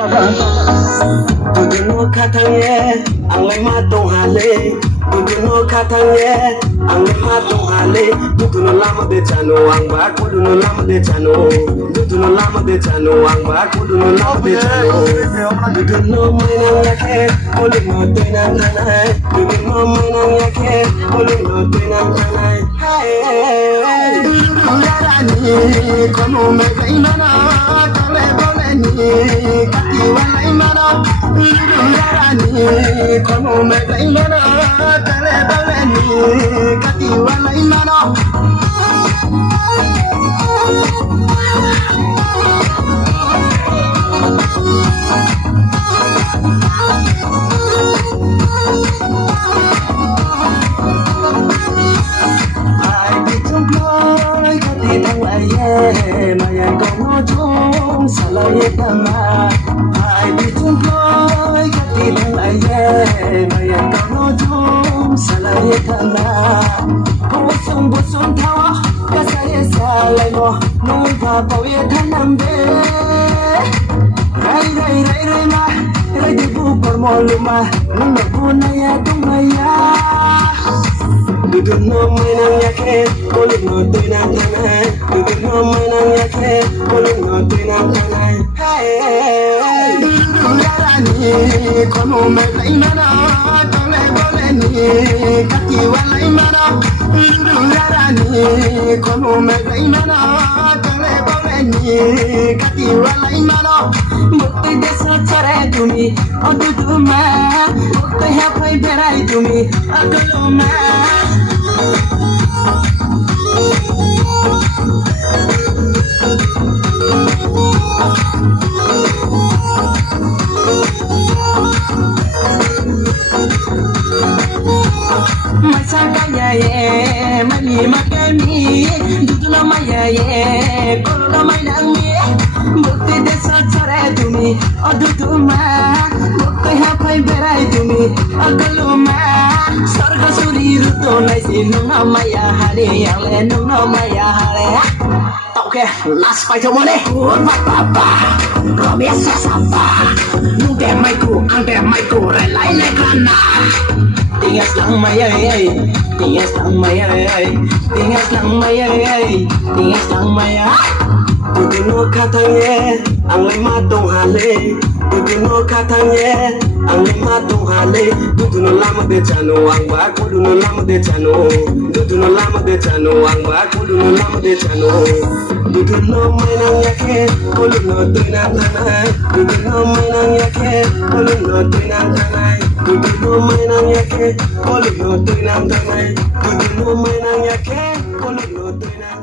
Duduk katanya, angai matung hale. Duduk katanya, angai matung hale. Duduk lama becano, ang baku duduk lama becano. Duduk lama becano, ang baku duduk lama becano. Duduk no mainang yake, boleh no tenang tanai. Duduk no mainang yake, boleh no tenang tanai. Hey, ularani, kono megai mana, kale boleh ni, kati walai mana. Ularani, kono megai mana, kale boleh ni, kati walai mana. Mayan kau ngojong salai tama, hai ditumpoi kati dang aye. Mayan kau ngojong salai tama, bosong tawa kasaya salai mo nung papawi tanambe. Rai ma, rai dibu permoluma nung napunaya tumaya. Duduk no mainang yake, boleh no tenang tanai. Duduk no mainang yake, boleh no tenang tanai. Hey, ularani, kono megai mana, kale boleh ni, kati walai mana. Ularani, kono megai mana, kale boleh ni, kati walai mana. Bukti desa cerai tumi, aduh ma. Bukti hapai berai tumi, aduh ma. Masakanya ye, mani magani, duduk nama ye, kalau nama nangi, bukti desa cerai tumi, aduh tuma, bukti hapai berai tumi, aduh ma, sarga suri ruto naisi nung nama ya hari yang le nung nama ya hari. Oke, las pai cho mone, kurbat papa, romesa sapa, nung demaiku, ang demaiku, relai lekrana. Tingas lang mayay, tingas lang mayay, tingas lang mayay, tingas lang mayay. Duduk no katanya, angai matung hale. Duduk no katanya, angai matung hale. Duduk no lama becano, ang baku duduk lama becano. Duduk no lama becano, ang baku duduk lama becano. Duduk no mainang yake, boleh no tenang tanai. Duduk no mainang yake, boleh no tenang tanai. Duduk no mainang yake, boleh no tenang tanai. Duduk no mainang yake, boleh no tenang.